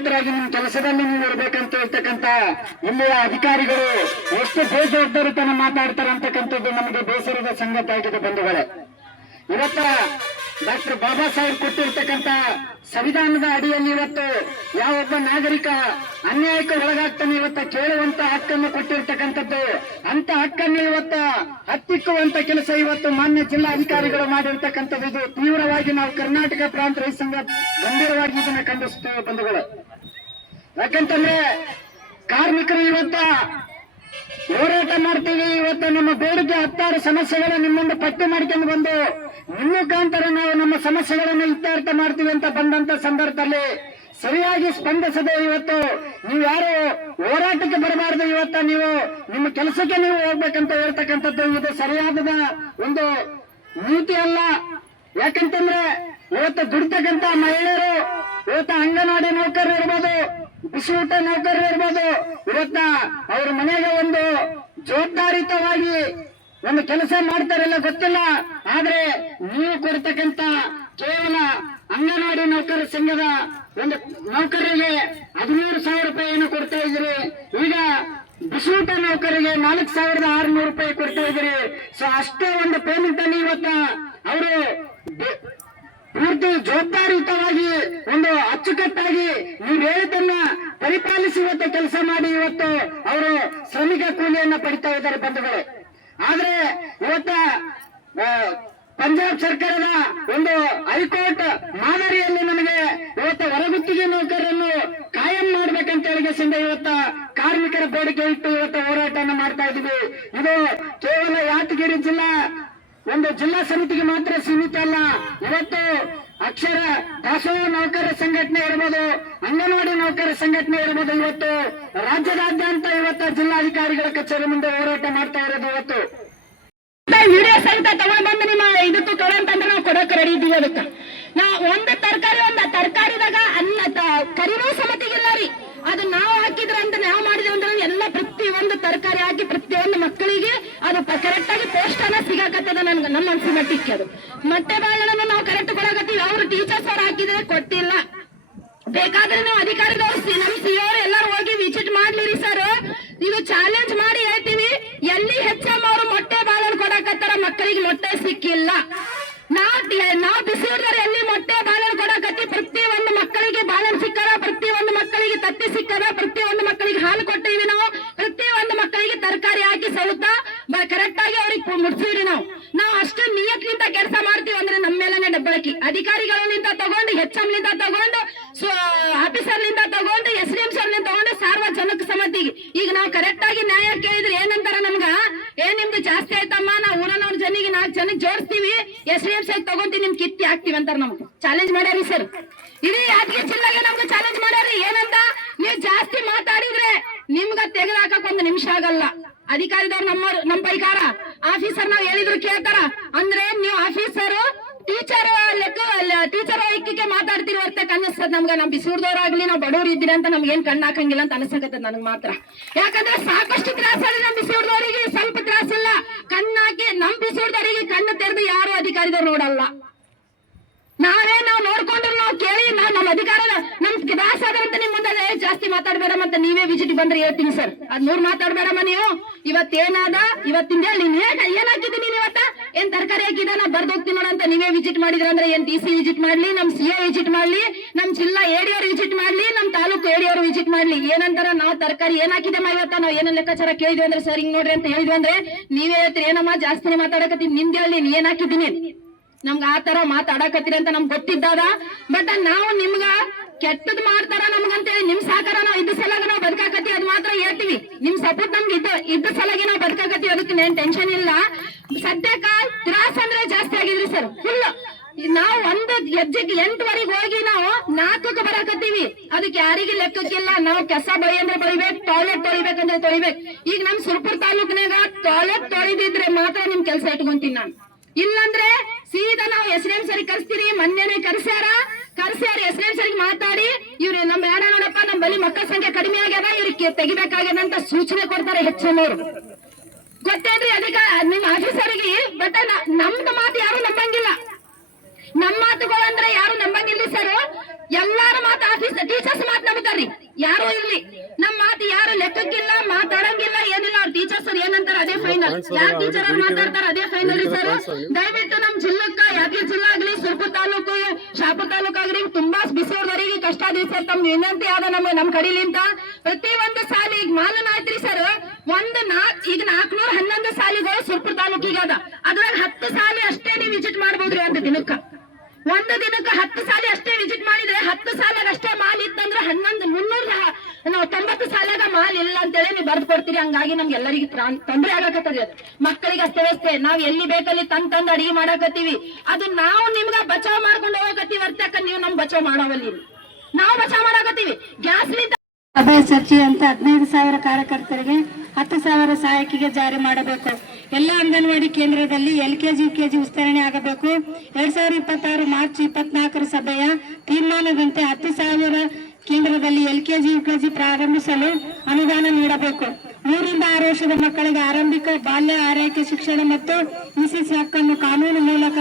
ಕಾರ್ಯನಿರತರಾಗಿ ನಿಮ್ಮ ಕೆಲಸದಲ್ಲಿ ನೀವು ಇರಬೇಕಂತ ಹೇಳ್ತಕ್ಕಂತ ಇಲ್ಲಿಯ ಅಧಿಕಾರಿಗಳು ಎಷ್ಟು ಬೇಜವಾಬ್ದಾರಿತನ ಮಾತಾಡ್ತಾರೆ ಅಂತಕ್ಕಂಥದ್ದು ನಮಗೆ ಬೇಸರದ ಸಂಗತಿ ಆಗಿದೆ ಬಂಧುಗಳೇ. ಇವತ್ತ ಡಾಕ್ಟರ್ ಬಾಬಾ ಸಾಹೇಬ್ ಕೊಟ್ಟಿರ್ತಕ್ಕಂತ ಸಂವಿಧಾನದ ಅಡಿಯಲ್ಲಿ ಇವತ್ತು ಯಾವೊಬ್ಬ ನಾಗರಿಕ ಅನ್ಯಾಯಕ್ಕೆ ಒಳಗಾಗ್ತಾನೆ ಇವತ್ತ ಕೇಳುವಂತ ಹಕ್ಕನ್ನು ಕೊಟ್ಟಿರ್ತಕ್ಕಂಥದ್ದು. ಅಂತ ಹಕ್ಕನ್ನು ಇವತ್ತ ಹತ್ತಿಕ್ಕುವಂತ ಕೆಲಸ ಇವತ್ತು ಮಾನ್ಯ ಜಿಲ್ಲಾಧಿಕಾರಿಗಳು ಮಾಡಿರ್ತಕ್ಕಂಥದ್ದು. ಇದು ತೀವ್ರವಾಗಿ ನಾವು ಕರ್ನಾಟಕ ಪ್ರಾಂತ ರೈತ ಸಂಘ ಗಂಭೀರವಾಗಿ ಇದನ್ನ ಖಂಡಿಸುತ್ತೇವೆ ಬಂಧುಗಳು. ಯಾಕಂತಂದ್ರೆ ಕಾರ್ಮಿಕರು ಇವತ್ತ ಹೋರಾಟ ಮಾಡ್ತೀವಿ. ಇವತ್ತು ನಮ್ಮ ಬೇಡಿಕೆ 16 ಸಮಸ್ಯೆಗಳ ನಿಮ್ಮ ಮುಂದೆ ಪಟ್ಟಿ ಮಾಡ್ಕೊಂಡು ಬಂದು ನಿಮ್ಮ ಮುಖಾಂತರ ನಾವು ನಮ್ಮ ಸಮಸ್ಯೆಗಳನ್ನು ಇತ್ಯರ್ಥ ಮಾಡ್ತೀವಿ ಅಂತ ಬಂದಂತ ಸಂದರ್ಭದಲ್ಲಿ ಸರಿಯಾಗಿ ಸ್ಪಂದಿಸದೆ ಇವತ್ತು ನೀವು ಯಾರು ಹೋರಾಟಕ್ಕೆ ಬರಬಾರದು, ಇವತ್ತ ನೀವು ನಿಮ್ಮ ಕೆಲಸಕ್ಕೆ ನೀವು ಹೋಗ್ಬೇಕಂತ ಹೇಳ್ತಕ್ಕಂಥದ್ದು ಇದು ಸರಿಯಾದ ಒಂದು ನೀತಿ ಅಲ್ಲ. ಯಾಕಂತಂದ್ರೆ ಇವತ್ತು ದುಡಿತಕ್ಕಂತ ಮಹಿಳೆಯರು, ಇವತ್ತು ಅಂಗನವಾಡಿ ನೌಕರರು ಇರ್ಬೋದು, ಬಿಸಿ ಊಟ ನೌಕರರು ಇರ್ಬೋದು, ಇವತ್ತ ಅವ್ರ ಮನೆಗೆ ಒಂದು ಜವಾಬ್ದಾರಿತವಾಗಿ ಒಂದು ಕೆಲಸ ಮಾಡ್ತಾರಲ್ಲ ಗೊತ್ತಿಲ್ಲ. ಆದ್ರೆ ನೀವು ಕೊಡ್ತಕ್ಕಂತ ಕೇವಲ ಅಂಗನವಾಡಿ ನೌಕರ ಸಂಘದ ಒಂದು ನೌಕರರಿಗೆ 13,000 ರೂಪಾಯಿಯನ್ನು ಕೊಡ್ತಾ ಇದ್ರಿ. ಈಗ ಬಿಸಿಯೂಟ ನೌಕರಿಗೆ 4,600 ರೂಪಾಯಿ ಕೊಡ್ತಾ ಇದ್ರಿ. ಸೊ ಅಷ್ಟೇ ಒಂದು ಪೇಮೆಂಟ್ ಅಲ್ಲಿ ಇವತ್ತ ಅವರು ಪೂರ್ತಿ ಜವಾಬ್ದಾರಿಯುತವಾಗಿ ಒಂದು ಅಚ್ಚುಕಟ್ಟಾಗಿ ನೀವು ಹೇಳಿದ್ದನ್ನ ಪರಿಪಾಲಿಸಿ ಇವತ್ತು ಕೆಲಸ ಮಾಡಿ ಇವತ್ತು ಅವರು ಶ್ರಮಿಕ ಕೂಲಿಯನ್ನ ಪಡಿತಾ ಇದ್ದಾರೆ ಬಂಧುಗಳೇ. ಆದ್ರೆ ಇವತ್ತ ಪಂಜಾಬ್ ಸರ್ಕಾರದ ಒಂದು ಹೈಕೋರ್ಟ್ ಮಾದರಿಯಲ್ಲಿ ನಮಗೆ ಇವತ್ತು ಹೊರಗುತ್ತಿಗೆ ನೌಕರರನ್ನು ಕಾಯಂ ಮಾಡ್ಬೇಕಂತ ಹೇಳಿಸಿಂದ ಇವತ್ತ ಕಾರ್ಮಿಕರ ಬೇಡಿಕೆ ಇಟ್ಟು ಇವತ್ತು ಹೋರಾಟವನ್ನು ಮಾಡ್ತಾ ಇದ್ದೀವಿ. ಇದು ಕೇವಲ ಯಾದಗಿರಿ ಜಿಲ್ಲಾ ಸಮಿತಿಗೆ ಮಾತ್ರ ಸೀಮಿತ ಅಲ್ಲ. ಇವತ್ತು ಅಕ್ಷರ ದಾಸೋಹ ನೌಕರರ ಸಂಘಟನೆ ಇರ್ಬೋದು, ಅಂಗನವಾಡಿ ನೌಕರರ ಸಂಘಟನೆ ಇರ್ಬೋದು, ಇವತ್ತು ರಾಜ್ಯದಾದ್ಯಂತ ಇವತ್ತು ಜಿಲ್ಲಾಧಿಕಾರಿಗಳ ಕಚೇರಿ ಮುಂದೆ ಹೋರಾಟ ಮಾಡ್ತಾ ಇರೋದು. ಇವತ್ತು ವಿಡಿಯೋ ಸಹಿತ ತಗೊಂಡ್ ಬಂದು ನಿಮ್ಮ ಇದಕ್ಕೂ ಕೊಡಂತಂದ್ರೆ ನಾವು ಕೊಡೋಕೆ ರೆಡಿ ಇದೀವಿ. ಅದಕ್ಕೆ ನಾವು ಒಂದು ತರಕಾರಿದಾಗ ಅನ್ನ ಕರಿನೂ ಸಮತಿಗಿಲ್ಲ ರೀ. ಅದು ನಾವು ಹಾಕಿದ್ರ ಅಂತ ನಾವು ಮಾಡಿದ್ವಿ ಅಂದ್ರೆ ಎಲ್ಲ ಪ್ರತಿ ಒಂದು ತರಕಾರಿ ಹಾಕಿ ಪ್ರತಿಯೊಂದು ಮಕ್ಕಳಿಗೆ ಅದು ಕರೆಕ್ಟ್ ಆಗಿ ಪೋಷಣ ಸಿಗಾಕತ್ತದ. ನನ್ಗೆ ನಮ್ಮ ಅನ್ಸಿ ಮಟ್ಟಿಗೆ ಅದು ಮೊಟ್ಟೆ ಬಾಳೆಗಳನ್ನು ನಾವು ಕರೆಕ್ಟ್ ಕೊಡಕತ್ತೀವಿ. ಅವ್ರು ಟೀಚರ್ಸ್ ಅವ್ರು ಹಾಕಿದ್ರೆ ಕೊಟ್ಟಿಲ್ಲ. ಬೇಕಾದ್ರೆ ನಾವು ಅಧಿಕಾರಿಗಳು ನಮ್ ಸಿಒ ಎಲ್ಲರೂ ಹೋಗಿ ವಿಸಿಟ್ ಮಾಡ್ಲಿರಿ ಸರ್. ಇದು ಚಾಲೆಂಜ್ ಮಾಡಿ ಹೇಳ್ತೀವಿ. ಎಲ್ಲಿ ಹೆಚ್ಚಮ್ಮ ಅವರು ಮೊಟ್ಟೆ ಬಾಳೆಹಣ್ಣು ಕೊಡಕತ್ತಾರ, ಮಕ್ಕಳಿಗೆ ಮೊಟ್ಟೆ ಸಿಕ್ಕಿಲ್ಲ. ನಾವು ಬಿಸಿ ಹಿಡಿದ್ರೆ ಎಲ್ಲಿ ಮೊಟ್ಟೆ ಬಾಳೆಹಣ್ಣು ಕೊಡಕತ್ತಿ, ಪ್ರತಿ ಒಂದು ಮಕ್ಕಳಿಗೆ ಬಾಳೆಹಣ್ಣು ಸಿಕ್ಕದ, ಪ್ರತಿ ಒಂದು ಮಕ್ಕಳಿಗೆ ತತ್ತಿ ಸಿಕ್ಕದ, ಪ್ರತಿ ಒಂದು ಮಕ್ಕಳಿಗೆ ಹಾಲು ಕೊಟ್ಟಿವಿ ನಾವು, ಪ್ರತಿ ಒಂದು ಮಕ್ಕಳಿಗೆ ತರಕಾರಿ ಹಾಕಿ ಸೌತ ಕರೆಕ್ಟ್ ಆಗಿ ಅವ್ರಿಗೆ ಮುಡ್ಸಿವ್ರಿ. ನಾವು ಅಷ್ಟು ನಿಯತ್ಲಿಂದ ಕೆಲಸ ಮಾಡ್ತೀವಿ ಅಂದ್ರೆ ನಮ್ಮ ಮೇಲೆನೆ ಡಬ್ಬಳಕಿ. ಅಧಿಕಾರಿಗಳಿಂದ ತಗೊಂಡು ಹೆಚ್ಚಮ್ಲಿಂದ ತಗೊಂಡು ಆಫೀಸರ್ಲಿಂದ ತಗೊಂಡು SDM ಸರ್ಲಿಂದ ತಗೊಂಡು ಸಾರ್ವಜನಿಕ ಸಮಿತಿಗೆ ಈಗ ನಾವು ಕರೆಕ್ಟ್ ಆಗಿ ನ್ಯಾಯ ಕೇಳಿದ್ರೆ ಏನಂತಾರ ನಮ್ಗ, ನಿಮ್ದು ಜಾಸ್ತಿ ಆಯ್ತಮ್ಮ, ನಾವು ಊರನವ್ರ ಜನಿಗೆ 4 ಜನಕ್ಕೆ ಜೋಡಿಸ್ತೀವಿ, SDM ಸರ್ ತಗೊಂತೀವಿ, ನಿಮ್ ಕಿತ್ತಿ ಹಾಕ್ತಿವಿ ಅಂತಾರ. ನಮ್ಗೆ ಚಾಲೆಂಜ್ ಮಾಡ್ಯಾರಿ ಸರ್. ಇಡೀ ಯಾದಗಿರಿ ಜಿಲ್ಲೆಗೆ ನಮ್ಗೆ ಚಾಲೆಂಜ್ ಮಾಡ್ಯಾರಿ. ಏನಂತ, ನೀವು ಜಾಸ್ತಿ ಮಾತಾಡಿದ್ರೆ ನಿಮ್ಗ ತೆಗೆದು ಹಾಕಕ್ 1 ನಿಮಿಷ ಆಗಲ್ಲ. ಅಧಿಕಾರಿದವ್ರು ನಮ್ಮ ಪೈಕಾರ, ಆಫೀಸರ್ ನಾವ್ ಹೇಳಿದ್ರು ಕೇಳ್ತಾರ. ಅಂದ್ರೆ ನೀವು ಆಫೀಸರ್ ಟೀಚರ್ ಐಕ್ಯಕ್ಕೆ ಮಾತಾಡ್ತೀರಿ ಹೊರತ ಅನಿಸ್ತದ ನಮ್ಗ. ನಮ್ ಬಿಸಿೂರ್ದವ್ರಾಗ್ಲಿ ನಾವು ಬಡವ್ರು ಇದ್ದೀರಿ ಅಂತ ನಮ್ಗೇನ್ ಕಣ್ಣು ಹಾಕಂಗಿಲ್ಲ ಅಂತ ಅನಿಸಕತ್ತದ ನನಗ್ ಮಾತ್ರ. ಯಾಕಂದ್ರೆ ಸಾಕಷ್ಟು ತ್ರಾಸಲ್ಲಿ ನಮ್ ಬಿಸಿೂರ್ದವರಿಗೆ ಸ್ವಲ್ಪ ತ್ರಾಸಿಲ್ಲ. ಕಣ್ಣಾಕಿ ನಮ್ ಬಿಸಿೂರ್ದವರಿಗೆ ಕಣ್ಣು ತೆರೆದು ಯಾರು ಅಧಿಕಾರಿದವ್ರು ನೋಡಲ್ಲ. ನಾವು ನೋಡ್ಕೊಂಡ್ರು ನಾವು ಕೇಳಿ ನಮ್ಮ ಅಧಿಕಾರ ನಮ್ ದಾಸ ಆದ್ರಂತ ನಿಮ್ ಮುಂದೆ ಜಾಸ್ತಿ ಮಾತಾಡ್ಬೇಡಮ್ಮ ಅಂತ ನೀವೇ ವಿಸಿಟ್ ಬಂದ್ರೆ ಹೇಳ್ತೀನಿ ಸರ್. ಅದ್ 100 ಮಾತಾಡ್ಬೇಡಮ್ಮ ನೀವು. ಇವತ್ತೇನಾದ ಇವತ್ತಿಂದ ಏನ್ ಹಾಕಿದ್ದೀನಿ ಇವತ್ತ ಏನ್ ತರಕಾರಿ ಹಾಕಿದ ನಾ ಬರ್ದೋಗ್ತೀನಿ ನೋಡಂತ ನೀವೇ ವಿಸಿಟ್ ಮಾಡಿದ್ರ ಅಂದ್ರೆ ಏನ್ DC ವಿಸಿಟ್ ಮಾಡ್ಲಿ, ನಮ್ CO ವಿಸಿಟ್ ಮಾಡ್ಲಿ, ನಮ್ ಜಿಲ್ಲಾ ADO ವಿಸಿಟ್ ಮಾಡ್ಲಿ, ನಮ್ ತಾಲೂಕು ADO ವಿಸಿಟ್ ಮಾಡ್ಲಿ. ಏನಂತಾರ ನಾವು ತರಕಾರಿ ಏನ್ ಹಾಕಿದಮ್ಮ ಇವತ್ತ ನಾವು ಏನ ಲೆಕ್ಕಾಚಾರ ಕೇಳಿದ್ವಿ ಅಂದ್ರೆ ಸರ್ ಹಿಂಗ್ ನೋಡ್ರಿ ಅಂತ ಹೇಳಿದ್ವಿ ಅಂದ್ರೆ ನೀವೇ ಹೇಳ್ತೀರಿ ಏನಮ್ಮ ಜಾಸ್ತಿನೇ ಮಾತಾಡಕತ್ತೀನಿ, ನಿಮ್ಗೆ ಹೇಳಿ ನೀ ಏನ್ ಹಾಕಿದ್ದೀನಿ. ನಮ್ಗ ಆ ತರ ಮಾತಾಡಕತ್ತೀರಿ ಅಂತ ನಮ್ಗೆ ಗೊತ್ತಿದ್ದಾರ. ಬಟ್ ನಾವು ನಿಮ್ಗ ಕೆಟ್ಟದ್ ಮಾಡ್ತಾರ ನಮ್ಗಂತೇಳಿ ನಿಮ್ ಸಹಕಾರ ನಾವು ಇದ್ದ ಸಲಾಗ ನಾವು ಬದುಕಾಕತ್ತೀವಿ, ಅದು ಮಾತ್ರ ಹೇಳ್ತೀವಿ. ನಿಮ್ ಸಪೋರ್ಟ್ ನಮ್ಗೆ ಇದ್ದ ಸಲಾಗಿ ನಾವು ಬದುಕಾಕತ್ತೀವಿ, ಅದಕ್ಕೆ ಏನ್ ಟೆನ್ಷನ್ ಇಲ್ಲ. ಸದ್ಯಕ್ಕ ತ್ರಾಸ ಅಂದ್ರೆ ಜಾಸ್ತಿ ಆಗಿದ್ರಿ ಸರ್ ಫುಲ್. ನಾವು 1 ಹೆಜ್ಜೆಗೆ 8ವರೆಗೆ ಹೋಗಿ ನಾವು 4ಕ್ಕೆ ಬರಾಕತ್ತೀವಿ. ಅದಕ್ಕೆ ಯಾರಿಗೆ ಲೆಕ್ಕಕ್ಕಿಲ್ಲ. ನಾವು ಕೆಸ ಬಳಿ ಅಂದ್ರೆ ಬಳಿಬೇಕು, ಟಾಯ್ಲೆಟ್ ತೊಳಿಬೇಕಂದ್ರೆ ತೊಳಿಬೇಕು. ಈಗ ನಮ್ ಸುರಪುರ ತಾಲೂಕಿನಾಗ ಟಾಯ್ಲೆಟ್ ತೊಳಿದಿದ್ರೆ ಮಾತ್ರ ನಿಮ್ ಕೆಲಸ ಇಟ್ಕೊಂತೀನಿ ನಾನು. ಇಲ್ಲಂದ್ರೆ ಸೀದಾ ನಾವು SDM ಸರಿ ಕರ್ಸ್ತೀರಿ. ಮೊನ್ನೆನೆ ಕರ್ಸ್ಯಾರ SDM ಸರಿಗೆ ಮಾತಾಡಿ ಇವ್ರು ನಮ್ ಬೇಡ ನೋಡಪ್ಪ, ನಮ್ ಬಳಿ ಮಕ್ಕಳ ಸಂಖ್ಯೆ ಕಡಿಮೆ ಆಗ್ಯದ, ಇವ್ರಿಗೆ ತೆಗಿಬೇಕಾಗ್ಯದ ಅಂತ ಸೂಚನೆ ಕೊಡ್ತಾರೆ ಹೆಚ್ಚನವರು. ಗೊತ್ತೇನ್ರಿ ಅದಕ್ಕೆ ನಿಮ್ ಆಫೀಸರಿಗೆ. ಬಟ್ ನಮ್ದು ಮಾತು ಯಾರು ನಂಬಂಗಿಲ್ಲ. ನಮ್ಮ ಮಾತುಗಳು ಅಂದ್ರೆ ಯಾರು ನಂಬಂಗಿಲ್ಲ ಸರ್. ಎಲ್ಲಾರ ಮಾತು ಆಫೀಸ್ ಟೀಚರ್ಸ್ ಮಾತು ನಂಬ್ತಾರ್ರಿ, ಯಾರು ಇರ್ಲಿ ನಮ್ ಮಾತು ಯಾರು ಲೆಕ್ಕಕ್ಕಿಲ್ಲ, ಮಾತಾಡಂಗಿಲ್ಲ, ಏನಿಲ್ಲ. ಅವ್ರ ಟೀಚರ್ಸ್ ಏನಂತಾರ ಅದೇ ಫೈನಲ್, ಯಾರು ಟೀಚರ್ ಅವ್ರು ಮಾತಾಡ್ತಾರ ಅದೇ ಫೈನಲ್ ಸರ್. ದಯವಿಟ್ಟು ನಮ್ ಜಿಲ್ಲಕ್ಕ, ಯಾದಗಿರಿ ಜಿಲ್ಲಾ ಆಗ್ಲಿ, ಸುರಪುರ ತಾಲೂಕು, ಶಾಪುರ ತಾಲೂಕು ಆಗ್ಲಿ, ತುಂಬಾ ಬಿಸಿಯವರಿಗೆ ಕಷ್ಟ ಆದ್ರಿ ಸರ್. ತಮ್ ವಿನಂತಿ ಆದ ನಮ್ಮ ಕಡಿಲಿಂದ ಪ್ರತಿ ಒಂದು ಸಾಲಿ ಈಗ ಮಾಲೂಮ್ ಆಯ್ತ್ರಿ ಸರ್. ಈಗ 411 ಸಾಲಿಗಳು ಸುರಪುರ ತಾಲೂಕಿಗೆ ಅದ. ಅದ್ರಾಗ 10 ಸಾಲಿ ಅಷ್ಟೇ ನೀವು ವಿಸಿಟ್ ಮಾಡ್ಬೋದ್ರಿ ಒಂದು ದಿನಕ್ಕ 10 ಸಾಲಿ ಅಷ್ಟೇ ವಿಸಿಟ್ ಮಾಡಿದ್ರೆ 10 ಸಾಲಾಗ ಅಷ್ಟೇ ಮಾಲ್ ಇತ್ತಂದ್ರೆ 390 ಸಾಲಾಗ ಮಾಲ್ ಇಲ್ಲ ಅಂತೇಳಿ ನೀವು ಬರ್ದು ಕೊಡ್ತೀರಿ. ಹಂಗಾಗಿ ನಮ್ಗೆ ಎಲ್ಲರಿಗೆ ತೊಂದರೆ ಆಗಕತ್ತದ. ಮಕ್ಕಳಿಗೆ ಅಷ್ಟೇ ನಾವ್ ಎಲ್ಲಿ ಬೇಕಲ್ಲಿ ತಂದು ಅಡಿಗೆ ಮಾಡಾಕತ್ತೀವಿ. ಅದು ನಾವು ನಿಮ್ಗ ಬಚಾವ್ ಮಾಡ್ಕೊಂಡು ಹೋಗಕತ್ತೀವಿ ಅರ್ಥಕ್ಕ, ನೀವು ನಮ್ ಬಚಾವ್ ಮಾಡೋವಲ್ಲಿ, ನಾವು ಬಚಾವ್ ಮಾಡಾಕತ್ತೀವಿ. ಗ್ಯಾಸ್ ಸಭೆ ಚರ್ಚೆಯಂತೆ 15,000 ಕಾರ್ಯಕರ್ತರಿಗೆ 10,000 ಸಹಾಯಕಿಗೆ ಜಾರಿ ಮಾಡಬೇಕು. ಎಲ್ಲ ಅಂಗನವಾಡಿ ಕೇಂದ್ರದಲ್ಲಿ LKG UKG ವಿಸ್ತರಣೆ ಆಗಬೇಕು. 2026 ಮಾರ್ಚ್ 24 ಸಭೆಯ ತೀರ್ಮಾನದಂತೆ 10,000 ಕೇಂದ್ರದಲ್ಲಿ LKG UKG ಪ್ರಾರಂಭಿಸಲು ಅನುದಾನ ನೀಡಬೇಕು. 3 ರಿಂದ 6 ವರ್ಷದ ಮಕ್ಕಳಿಗೆ ಆರಂಭಿಕ ಬಾಲ್ಯ ಆರೈಕೆ ಶಿಕ್ಷಣ ಮತ್ತು ECC ಹಕ್ಕನ್ನು ಕಾನೂನು ಮೂಲಕ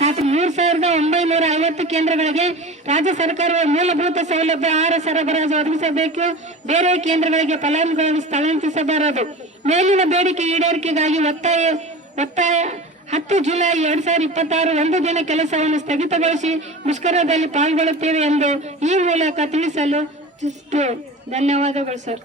3,950 ಕೇಂದ್ರಗಳಿಗೆ ರಾಜ್ಯ ಸರ್ಕಾರವು ಮೂಲಭೂತ ಸೌಲಭ್ಯ ಆಹಾರ ಸರಬರಾಜು ಒದಗಿಸಬೇಕು. ಬೇರೆ ಕೇಂದ್ರಗಳಿಗೆ ಫಲಾನುಭವಿಗಳನ್ನು ಸ್ಥಳಾಂತರಿಸಬಾರದು. ಮೇಲಿನ ಬೇಡಿಕೆ ಈಡೇರಿಕೆಗಾಗಿ ಒತ್ತಾಯ 10 ಜುಲೈ 2026 ಒಂದು ದಿನ ಕೆಲಸವನ್ನು ಸ್ಥಗಿತಗೊಳಿಸಿ ಮುಷ್ಕರದಲ್ಲಿ ಪಾಲ್ಗೊಳ್ಳುತ್ತೇವೆ ಎಂದು ಈ ಮೂಲಕ ತಿಳಿಸಲು ಧನ್ಯವಾದಗಳು ಸರ್.